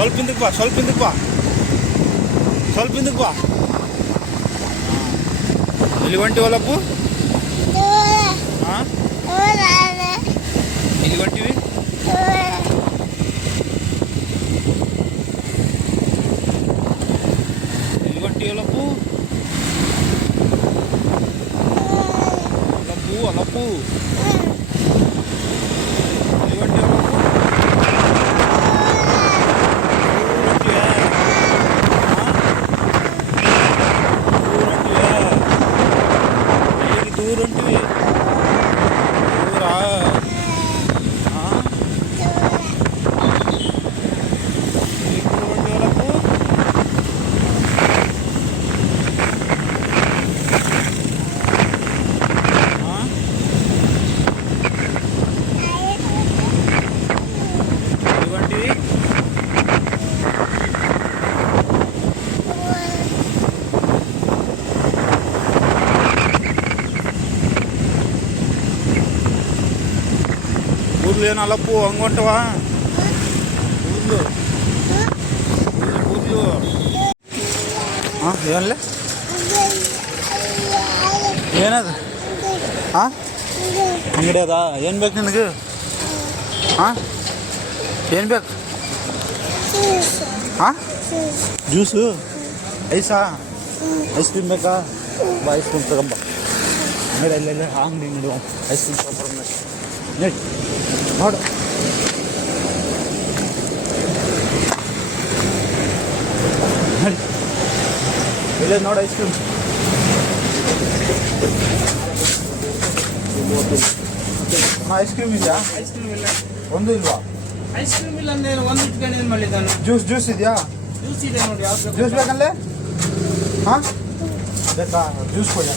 ಸ್ವಲ್ಪ ಹಿಂದಕ್ಕೆ ಬಾ, ಸ್ವಲ್ಪ ಹಿಂದಕ್ಕೆ ಬಾ, ಸ್ವಲ್ಪ ಹಿಂದಕ್ಕೆ ಬಾ. ಇಲ್ಲಿ ಹೊಂಟಿವಲ್ಲಪ್ಪು? ಹಾಂ, ಇಲ್ಲಿ ಹೊಂಟಿವಿ. ಇಲ್ಲಿ ಹೊಂಟಿವಲ್ಲಪ್ಪು? ಅಲ್ಲಪ್ಪು ಅಲ್ಲಪ್ಪು ಇಲ್ಲಿ ಹೊಂಟಿವಲ್ಲಪ್ಪು? ದೂರ ಹೊಂಟಿವಿ, ದೂರ. ಕೂದಲು ಏನಲ್ಲಪ್ಪು ಹಂಗೆ ಹೊಂಟವ ಕೂದಲು ಕೂದಲು. ಹಾಂ, ಏನಲ್ಲ ಏನದು? ಹಾಂ, ಅಂಗಡಿ ಅದ. ಏನು ಬೇಕು ನಿನಗೆ? ಹಾಂ, ಏನು ಬೇಕು? ಹಾಂ, ಜ್ಯೂಸು, ಐಸಾ, ಐಸ್ ಕ್ರೀಮ್ ಬೇಕಾ? ಬಾ, ಐಸ್ ಕ್ರೀಮ್ ತಗೊಂಬ. ಅಂಗಡಿ ಅಲ್ಲೆಲ್ಲ ಅಂಗಡಿ ನೋಡುವ ಐಸ್ ಕ್ರೀಮ್ ತಗೊಂಬ ನೋಡಿ ನೋಡು. ಇಲ್ಲೇ ನೋಡು ಐಸ್ ಕ್ರೀಮ್. ಐಸ್ ಕ್ರೀಮ್ ಇಲ್ಲ? ಐಸ್ ಕ್ರೀಮ್ ಇಲ್ಲ, ಒಂದು ಇಲ್ವಾ? ಐಸ್ ಕ್ರೀಮ್ ಇಲ್ಲ ಅಂದ್ರೆ ಒಂದು ಇಟ್ಕೊಂಡು ಮಾಡಿದ್ದಾನೆ. ಜ್ಯೂಸ್ ಇದೆಯಾ? ಜ್ಯೂಸ್ ಇದೆ ನೋಡಿ. ಯಾವ್ದು ಜ್ಯೂಸ್ ಬೇಕಲ್ಲೇ? ಹಾಂ, ಬೇಕಾ? ಜ್ಯೂಸ್ ಕೊಡಿ.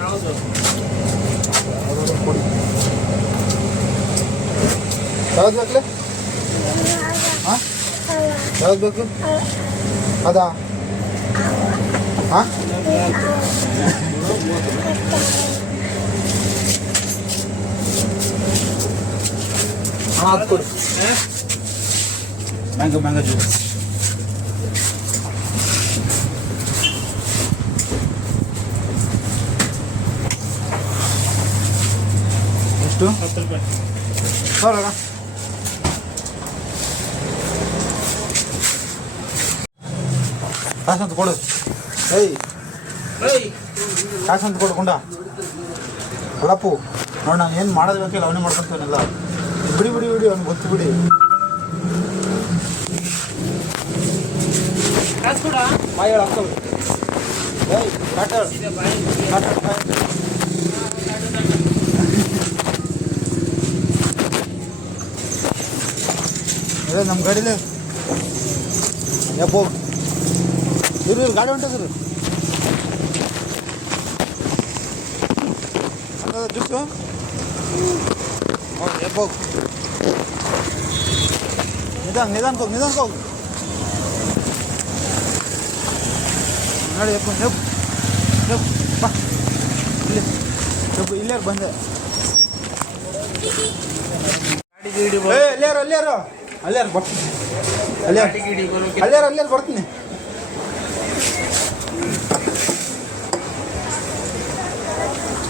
ಯಾವುದು ಕೊಡಿ. ಯಾವ್ದು ಬೇಕಲೇ? ಹಾಂ, ಯಾವ್ದು ಬೇಕು? ಅದಾ? ಹಾಂ, ಅದು ಕೊಡು. Mango juice. ಎಷ್ಟು? 10 ರೂಪಾಯಿ. ಬರೋಣ. ಕಾಸು ಅಂತ ಕೊಡು. ಏಯ್, ಕಾಸು ಅಂತ ಕೊಡ್ಕೊಂಡ ಅಲ್ಲಪ್ಪು. ನೋಡಿ, ನಾನು ಏನು ಮಾಡೋದು ಬೇಕಿಲ್ಲ ಅವನೇ ಮಾಡ್ಕೊತಾನೆಲ್ಲ. ಬಿಡಿ ಬಿಡಿ ಬಿಡಿ, ಅವ್ನು ಗೊತ್ತು ಬಿಡಿ. ಬಾಯಿ ಹೇಳ ಅಕ್ಕ. ಏಯ್, ಕಾಟ ಅದೇ ನಮ್ಮ ಗಾಡಿಲೇ ಯಪ್ಪ. ಇರು ಗಾಡಿ ಹೊಂಟದ್ರು. ಜ್ಯೂಸು ಯಪ್ಪ. ನಿಧಾನಕ್ಕೆ ಹೋಗಿ ನೋಡಿ. ಯಪ್ಪ ಬಾ, ಇಲ್ಲೇ ಬಂದೆ. ಅಲ್ಲಾರು ಬರ್ತೀನಿ. ಅಲ್ಲಾರು ಬರ್ತೀನಿ.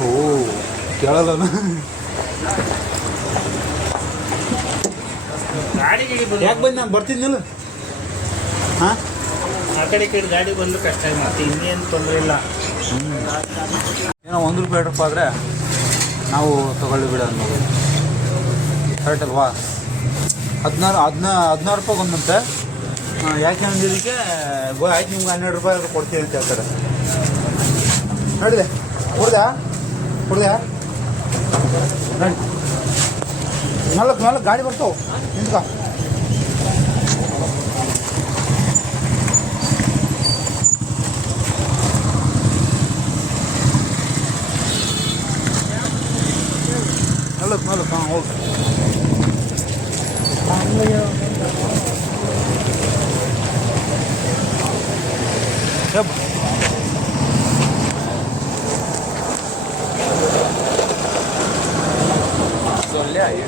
ಓ, ಕೇಳಲ್ಲ. ಯಾಕೆ ಬಂದು ನಾನು ಬರ್ತಿದ್ನಿಲ್ಲ? ಹಾಂ, ಆ ಕಡೆ ಗಾಡಿ ಬಂದು ಕಷ್ಟ ಮತ್ತೆ ಇನ್ನೇನು ತೊಂದರೆ ಇಲ್ಲ. ಏನೋ 1 ರೂಪಾಯಿ 2 ರೂಪಾಯಿ ಆದರೆ ನಾವು ತಗೊಳ್ಳಿ ಬಿಡ ಅನ್ನೋದು ಕರೆಕ್ಟ್ ಅಲ್ವಾ? 16 ರೂಪಾಯಿ ಒಂದಂತೆ. ಯಾಕೆ ಅಂದಿದ್ದಕ್ಕೆ ಆಯ್ತು ನಿಮ್ಗೆ 12 ರೂಪಾಯಿ ಕೊಡ್ತೀನಿ ಅಂತ ಹೇಳ್ತಾರೆ. ನೋಡಿದೆ ಕುಡ್ದ್ಯಾ ನೋಡಿ. ನಾಲ್ಕು ಗಾಡಿ ಬರ್ತಾವೆ, ನಿಂತ್ಕ. ನಾಲ್ಕು ಹಾಂ, ಹೋಗಿ. Olha aí.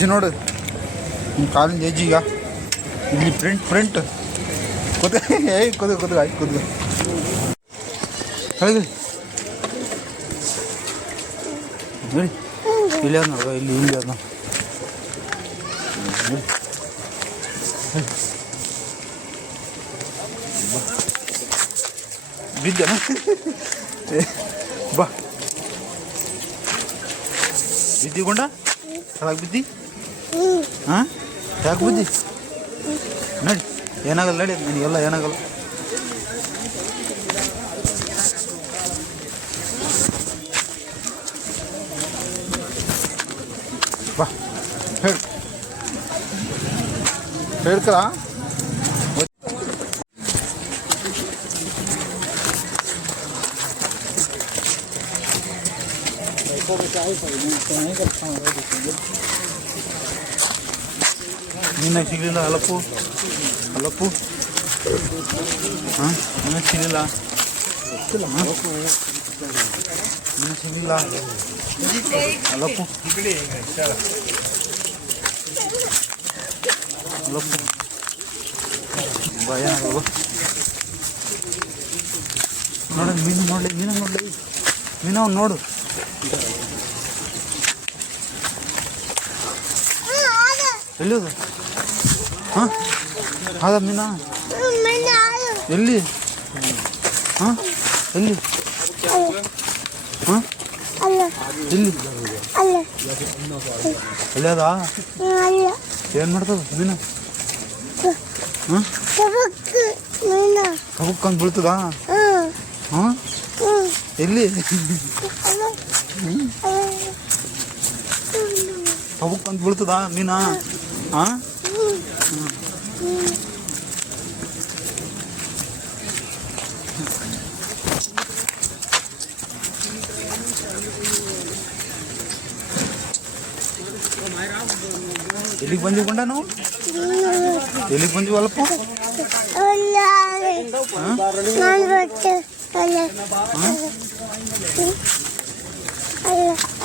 ಹೆಜ್ಜೆ ನೋಡು ಕಾಲಿನ ಹೆಜ್ಜೆ ಈಗ ಇಲ್ಲಿ ಪ್ರಿಂಟ್ ಕೂತ ಏಯ್ ಕೂದ ಆಯ್ತು ಕೂದ ಹೇಳಿ ನೋಡಿ ಇಲ್ಲಿ ಅದ ನೋಡುವ ಇಲ್ಲಿ ಅದ ಬಿದ್ದೇನ ಬಾ ಬಿದ್ದಿಗೊಂಡ ಯಾಕೆ ಬಿದ್ದಿ ಹಾಂ ಯಾಕೆ ಬಿದ್ದಿ ನಡಿ ಏನಾಗಲ್ಲ ನಡಿ ನನಗೆಲ್ಲ ಏನಾಗಲ್ಲ ಬಾ ಹೇಳ್ಕರ ನಿನ್ನ ಸಿಗಲಿಲ್ಲ ಅಲಪ್ಪು ಹಾಂ ನಿನ್ನ ಸಿಗಲಿಲ್ಲ ನಿನ್ನ ಸಿಗಲಿಲ್ಲ ಅಲಪ್ಪು ಭಯ ನೋಡ ಮೀನು ನೋಡಲಿ ಮೀನು ನೋಡು ಎಲ್ಲಿ ಅದು ಹಾಂ ಅದ ಮೀನಾ ಎಲ್ಲಿ ಹಾಂ ಎಲ್ಲಿ ಹಾಂ ಎಲ್ಲಿ ಎಲ್ಲಿ ಅದ ಏನು ಮಾಡ್ತದ ಮೀನು ಹಾಂ ಕಬಕ್ಕಂತ ಬೀಳ್ತದ ಹಾಂ ಎಲ್ಲಿ ಕಬಕ್ಕಂತ ಬೀಳ್ತದ ಮೀನಾ ಹಾಂ ಎಲ್ಲಿಗೆ ಬಂದಿಕೊಂಡ ನಾವು ಎಲ್ಲಿಗೆ ಬಂದಿವಿ ಅಲ್ಪ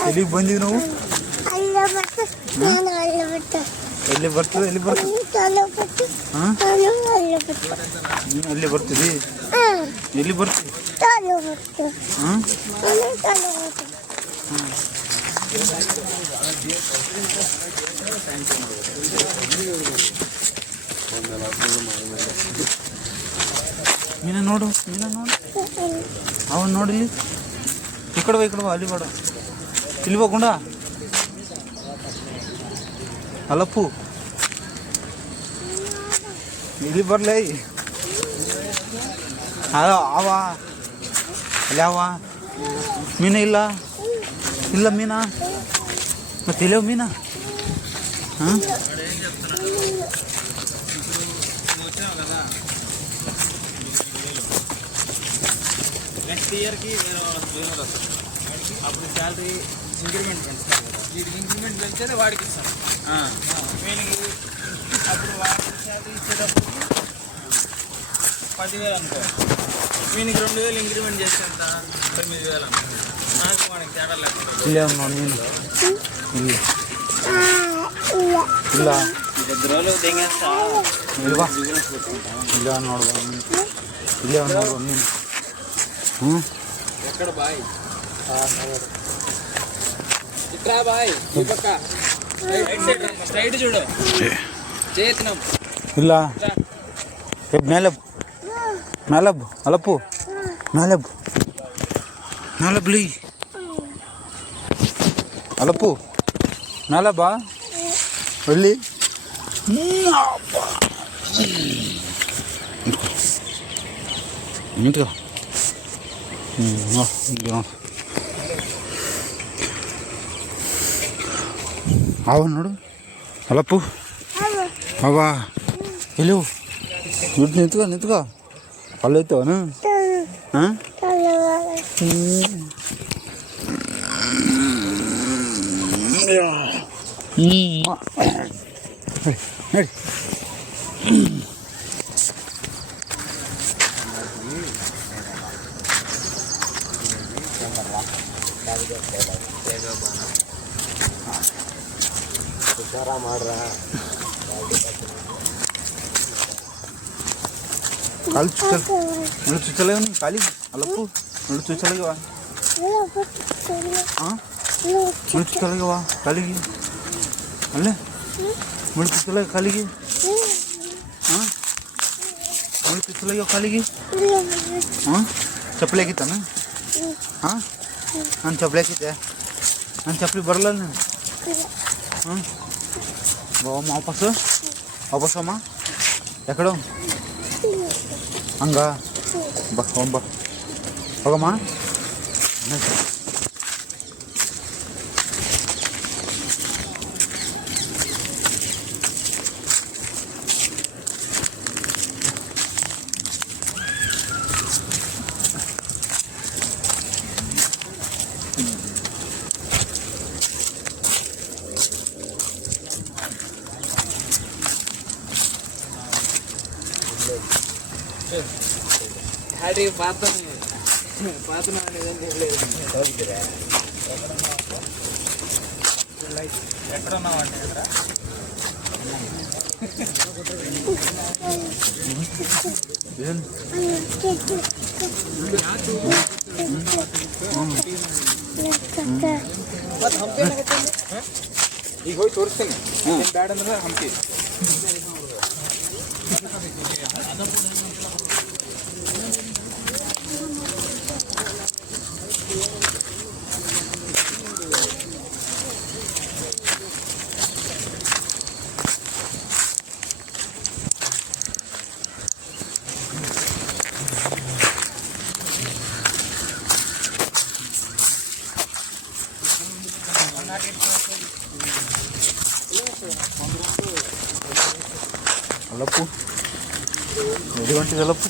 ಎಲ್ಲಿಗೆ ಬಂದಿವಿ ನಾವು ಎಲ್ಲಿ ಬರ್ತದೆ ಹಾಂ ಅಲ್ಲಿ ಬರ್ತೀವಿ ಎಲ್ಲಿ ಬರ್ತೀವಿ ಹಾಂ ಮೀನ ನೋಡು ಅವನು ನೋಡಿ ಈ ಕಡೆ ಬಾ ಅಲ್ಲಿ ಬೇಡ ಇಲ್ಲಿ ಹೋಗುಂಡ ಅಲ್ಲಪ್ಪು ಇಲ್ಲಿ ಬರ್ಲೇ ಅವ ಅಲ್ಲಿ ಅವ ಮೀನ ಇಲ್ಲ ಮೀನಾ ಮತ್ತೆ ಇಲ್ಲವ ಮೀನಾ ಹಾಂ నెక్స్ట్ ఇయర్కి అప్పుడు శాలరీ ఇంక్రిమెంట్ పెంచుతారు కదా వీడికి ఇంక్రిమెంట్ పెంచేది వాడికి ఇస్తాం వీళ్ళకి అప్పుడు వాడికి శాలరీ ఇచ్చేటప్పుడు 10,000 అనుకో వీనికి 2,000 ఇంక్రిమెంట్ చేసేంత 9,000 అనుకో నాకు వాడికి తేడా లేకుండా ಇಲ್ಲ 2 రోజులు తెగేస్తా ಇಲ್ವಾ ಇಲ್ಲ ನೋಡುವ ಇಲ್ಲೇ ನೋಡುವ ಮೀನು ಹ್ಞೂ ఎక్కడ బాయ్ ఇట్లా బాయ్ ఈ పక్క స్ట్రైట్ చూడు చేతనం ಇಲ್ಲ ಮೇಲಬ್ ಅಲಪ್ಪು ಮೇಲಬ್ಲಿ ಅಲಪ್ಪು ಮೇಲಬ್ಬಾ ಎಲ್ಲಿ ನಿಂತ್ಕೋ ಅವ ನೋಡು ಅಲಪ್ಪು ಅವ ಎಲ್ಲಿ ನಿಂತ್ಕೋ ಅಲ್ಲೈತವನು ಹಾಂ ನಡಿ ಕಾಲು ಚುಚ್ಚಲ್ ಮುಳ್ಳು ಚುಚ್ಚಲ್ಲ ನೀವು ಕಾಲಿಗೆ ಅಲ್ಲಪ್ಪು ಮುಳ್ಳು ಚುಚ್ಚಲಾಗವ ಹಾಂ ಮುಳ್ಳು ಚುಚ್ಚಲಾಗವ ಕಾಲಿಗೆ ಅಲ್ಲೇ ಮುಳ್ಳು ಚುಚ್ಚಲ ಕಾಲಿಗೆ ಹಾಂ ಮುಳ್ಳು ಚುಚ್ಚಲಾಗ್ಯಾವ ಕಾಲಿಗೆ ಹಾಂ ಚಪ್ಪಲಿ ಆಗಿತ್ತಾನ ಹಾಂ ನಾನು ಚಪ್ಪಲಿ ಹಾಕಿದ್ದೆ ನಾನು ಚಪ್ಪಲಿ ಬರಲ್ಲ ನಾನು ಹಾಂ ಬಾವಮ್ಮ ವಾಪಸ್ಸಮ್ಮ ಎಕಡೆ ಹಂಗ ಬಾ ಹೋಗಮ್ಮ ಹೋಗಮ್ಮ ಹಾಡಿಗೆ ಪಾತನ ಎక్కడ ನಾವು ಅಂಟಿದ್ರ ಏನು ಈಗ ಹೋಗಿ ತೋರಿಸ್ತೀನಿ ಬ್ಯಾಡ ಅಂದ್ರೆ ಹಂಪಿ ಅಲ್ಲಪ್ಪು ಎಲ್ಲಿ ಹೊಂಟಿದಲ್ಲಪ್ಪು